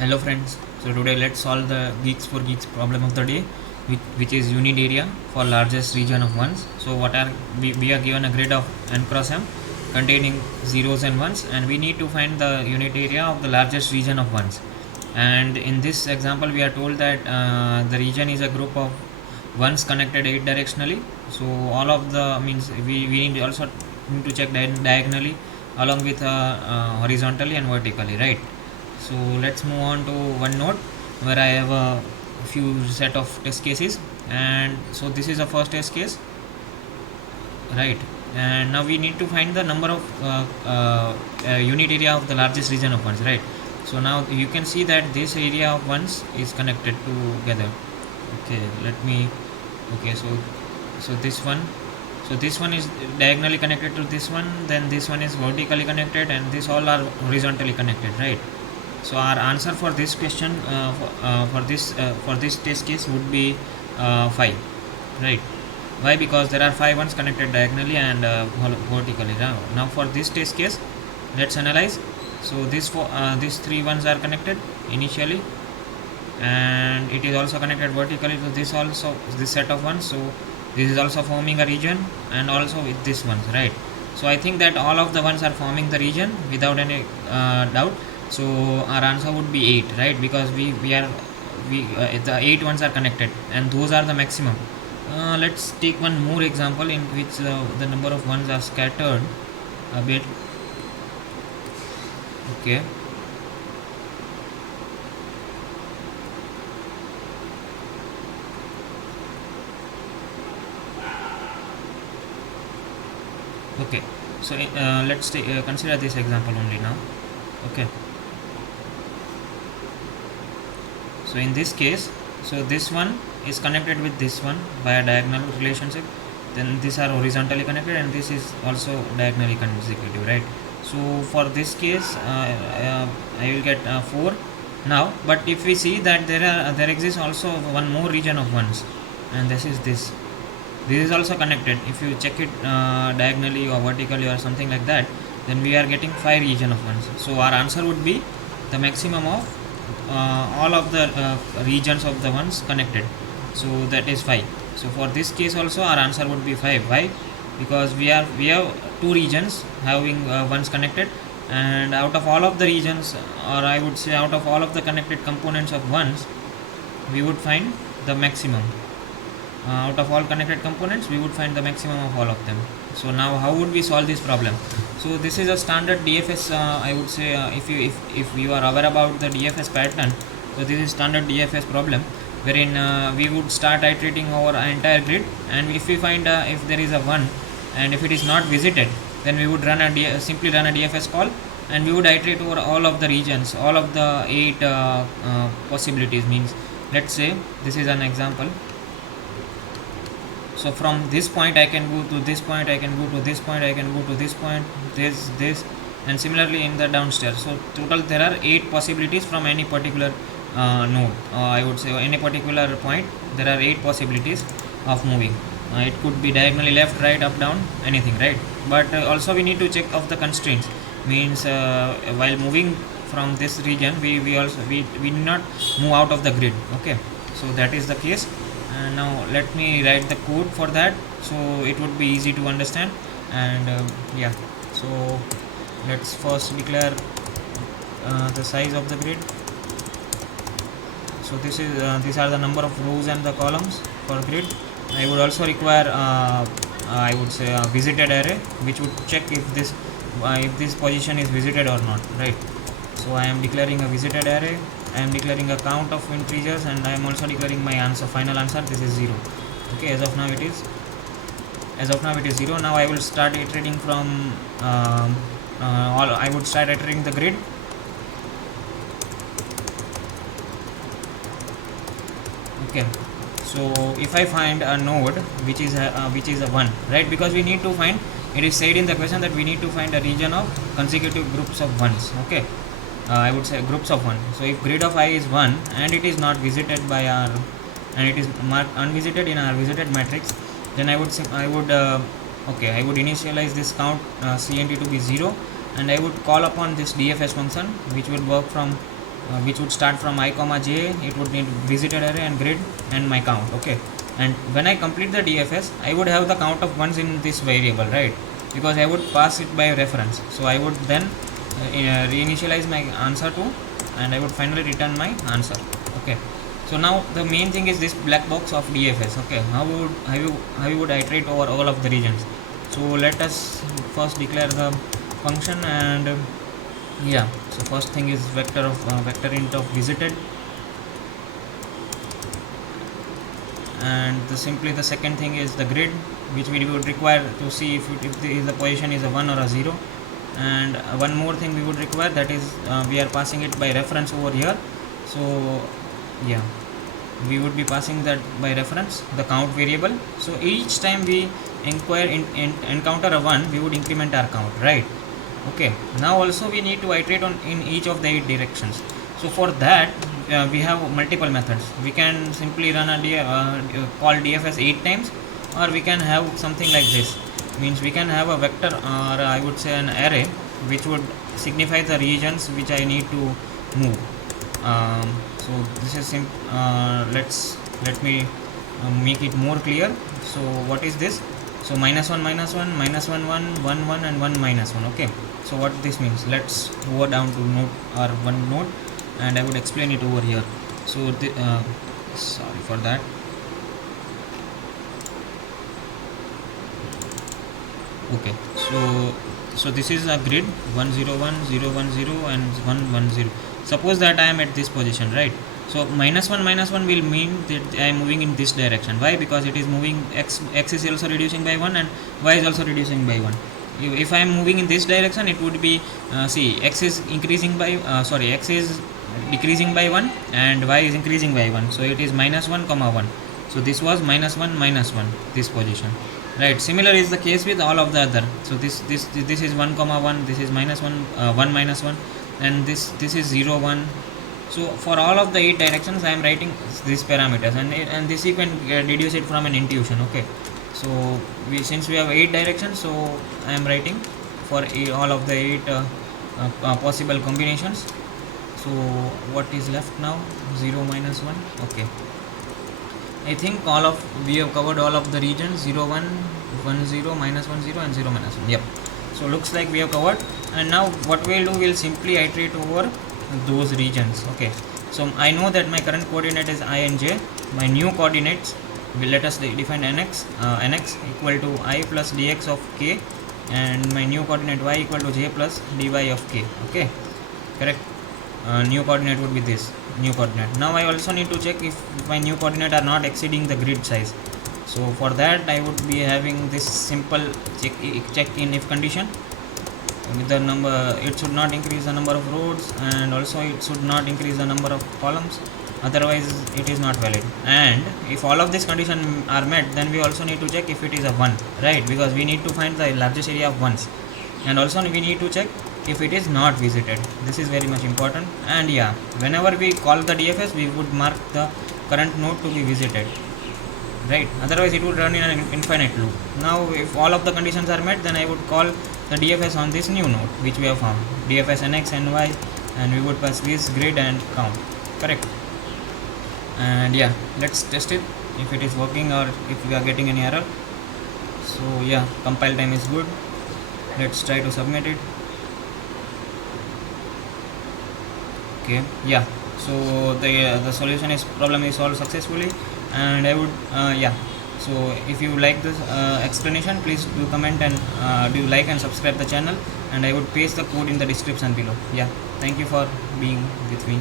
Hello friends, so today let's solve the Geeks for Geeks problem of the day, which is unit area for largest region of 1's. So we are given a grid of n cross m containing zeros and ones, and we need to find the unit area of the largest region of 1's. And in this example we are told that the region is a group of 1's connected 8 directionally. So all of the means we need also need to check diagonally along with horizontally and vertically, right? So let's move on to one node where I have a few set of test cases, and so this is the first test case, right? And now we need to find the number of unit area of the largest region of 1's, right? So now you can see that this area of 1's is connected together. Okay, let me okay, so this one is diagonally connected to this one, then this one is vertically connected, and this all are horizontally connected, right? So our answer for this question for this test case would be 5, right? Why? Because there are 5 ones connected diagonally and vertically. Now for this test case, let's analyze. So these 3 ones are connected initially, and it is also connected vertically to this set of ones. So this is also forming a region, and also with this ones, right? So I think that all of the ones are forming the region without any doubt. So our answer would be 8, right? Because the 8 ones are connected, and those are the maximum. Let's take one more example in which the number of ones are scattered a bit. Okay. Okay, so let's consider this example only now. Okay, so in this case, so this one is connected with this one by a diagonal relationship, then these are horizontally connected, and this is also diagonally consecutive, right? So for this case I will get 4 now. But if we see that there exists also one more region of 1's, and this is also connected. If you check it diagonally or vertically or something like that, then we are getting 5 region of 1's. So our answer would be the maximum of all of the regions of the ones connected, so that is 5. So for this case also our answer would be 5. Why? Because we have 2 regions having ones connected, and out of all of the regions, or I would say out of all of the connected components of ones, we would find the maximum. Out of all connected components, we would find the maximum of all of them. So now how would we solve this problem? So this is a standard DFS, I would say, if you are aware about the DFS pattern, so this is standard DFS problem, wherein we would start iterating over an entire grid, and if we find if there is a 1 and if it is not visited, then we would simply run a DFS call, and we would iterate over all of the regions, all of the 8 possibilities. Means, let's say this is an example. So from this point I can go to this point, I can go to this point, I can go to this point, this, and similarly in the downstairs. So total there are 8 possibilities from any particular node. I would say any particular point, there are 8 possibilities of moving. It could be diagonally left, right, up, down, anything, right? But also we need to check of the constraints. Means while moving from this region, we need not move out of the grid. Okay, so that is the case. And now let me write the code for that, so it would be easy to understand. And yeah, so let's first declare the size of the grid. So these are the number of rows and the columns for grid. I would also require I would say a visited array, which would check if this position is visited or not, right? So I am declaring a visited array, I am declaring a count of integers, and I am also declaring my answer, final answer. This is 0. Okay, as of now it is 0. Now I will start iterating from I would start iterating the grid. Okay, so if I find a node which is a 1, right? Because we need to find, it is said in the question that we need to find a region of consecutive groups of 1's. Okay, I would say groups of 1. So if grid of I is 1 and it is not visited by our, and it is marked unvisited in our visited matrix, then I would initialize this count cnt to be 0, and I would call upon this DFS function, which would work from which would start from I comma j. It would need visited array and grid and my count. Okay, and when I complete the DFS, I would have the count of ones in this variable, right? Because I would pass it by reference. So I would then reinitialize my answer to, and I would finally return my answer. Okay, so now the main thing is this black box of DFS. Okay, how you would iterate over all of the regions. So let us first declare the function, and yeah, so first thing is vector int of visited, and simply the second thing is the grid, which we would require to see if the position is a 1 or a 0. And one more thing we would require, that is we are passing it by reference over here. So yeah, we would be passing that by reference, the count variable. So each time we encounter a 1, we would increment our count, right? Okay, now also we need to iterate on in each of the 8 directions. So for that we have multiple methods. We can simply run a call DFS 8 times, or we can have something like this. Means we can have a vector, or I would say an array, which would signify the regions which I need to move. So this is let me make it more clear. So what is this? So -1 -1 -1 1 1 1 and 1 -1. Okay, so what this means, let's go down to node or one node, and I would explain it over here. So sorry for that. Okay, so this is a grid 1 0 1 0 1 0 and 1 1 0. Suppose that I am at this position, right? So -1 will mean that I am moving in this direction. Why? Because it is moving, x is also reducing by 1 and y is also reducing by 1. If I am moving in this direction, it would be see, x is increasing by x is decreasing by 1 and y is increasing by 1. So it is -1 comma 1. So this was -1 -1, this position, right? Similar is the case with all of the other. So this is 1 comma 1, this is -1 1 -1, and this is 0 1. So for all of the 8 directions I am writing these parameters, and this you can deduce it from an intuition. Okay, so since we have 8 directions, so I am writing for all of the 8 possible combinations. So what is left now? 0 -1. Okay, I think we have covered all of the regions, 0 1 1 0 -1 0 and 0 -1. Yep, so looks like we have covered. And now what we'll do, we'll simply iterate over those regions. Okay, so I know that my current coordinate is I and j. My new coordinates, let us define nx equal to I plus dx of k, and my new coordinate y equal to j plus dy of k. Okay, correct. New coordinate would be this new coordinate. Now I also need to check if my new coordinate are not exceeding the grid size. So for that I would be having this simple check in if condition. With the number, it should not increase the number of rows, and also it should not increase the number of columns, otherwise it is not valid. And if all of these conditions are met, then we also need to check if it is a 1, right? Because we need to find the largest area of 1's, and also we need to check if it is not visited. This is very much important. And yeah, whenever we call the DFS, we would mark the current node to be visited, right? Otherwise it would run in an infinite loop. Now if all of the conditions are met, then I would call the DFS on this new node which we have found, DFS nx and y, and we would pass this grid and count, correct? And yeah, let's test it if it is working or if we are getting any error. So yeah, compile time is good. Let's try to submit it. Okay, yeah, so the solution is problem is solved successfully. And I would yeah, so if you like this explanation, please do comment and do like and subscribe the channel, and I would paste the code in the description below. Yeah, thank you for being with me.